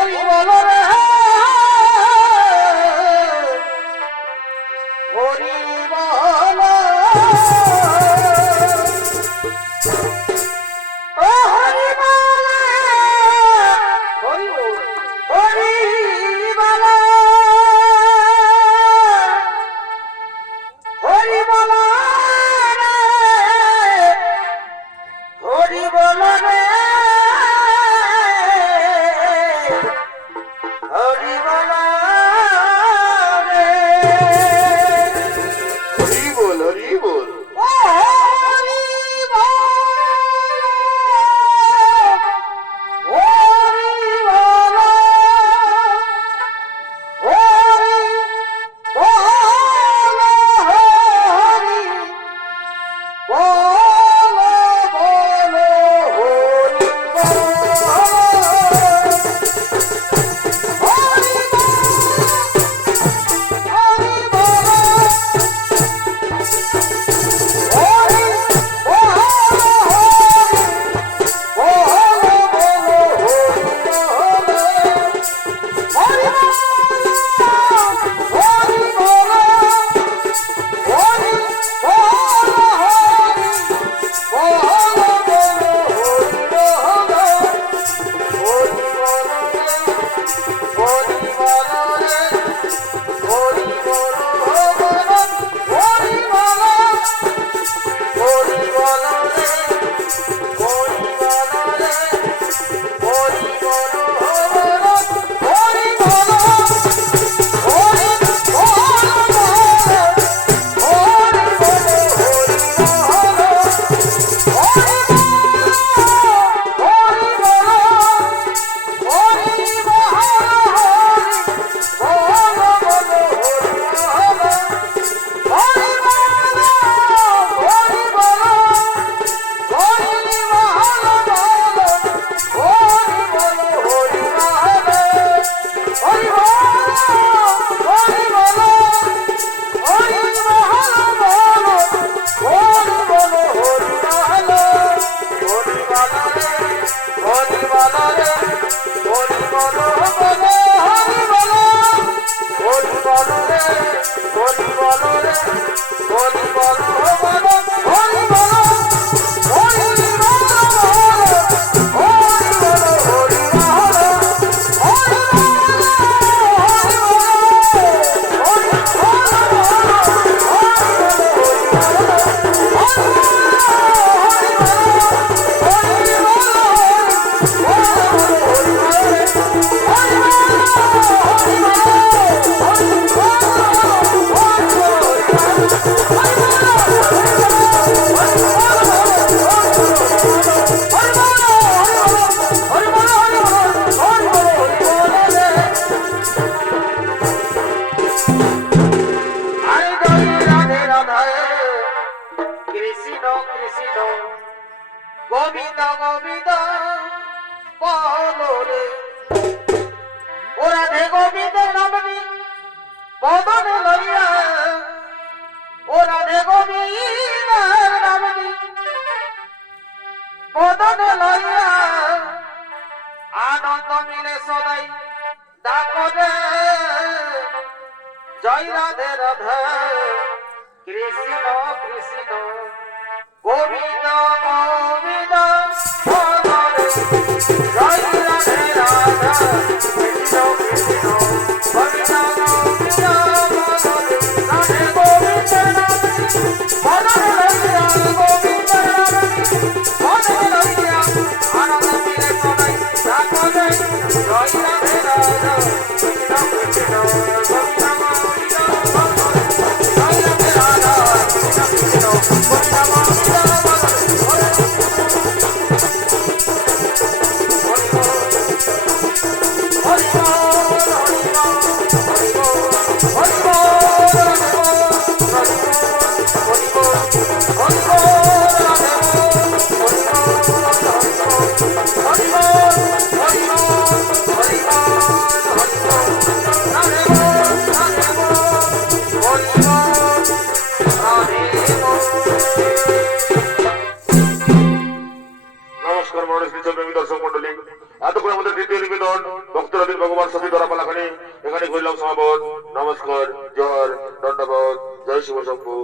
ওই বলো রে হরি বলো। গোবিন্দ গোবিন্দ বলরে ও রাধে গোবিন্দের নামনি বদনে লইয়া। ও রাধে গোবিন্দের নামনি বদনে লইয়া। আনন্দ মিলে সদাই ডাকরে জয় রাধে রাধে। কৃষ্ণ কৃষ্ণ। গোবিন্দ গোবিন্দ ভগবান নমস্কার দণ্ডবোধ জয় শিব শম্ভু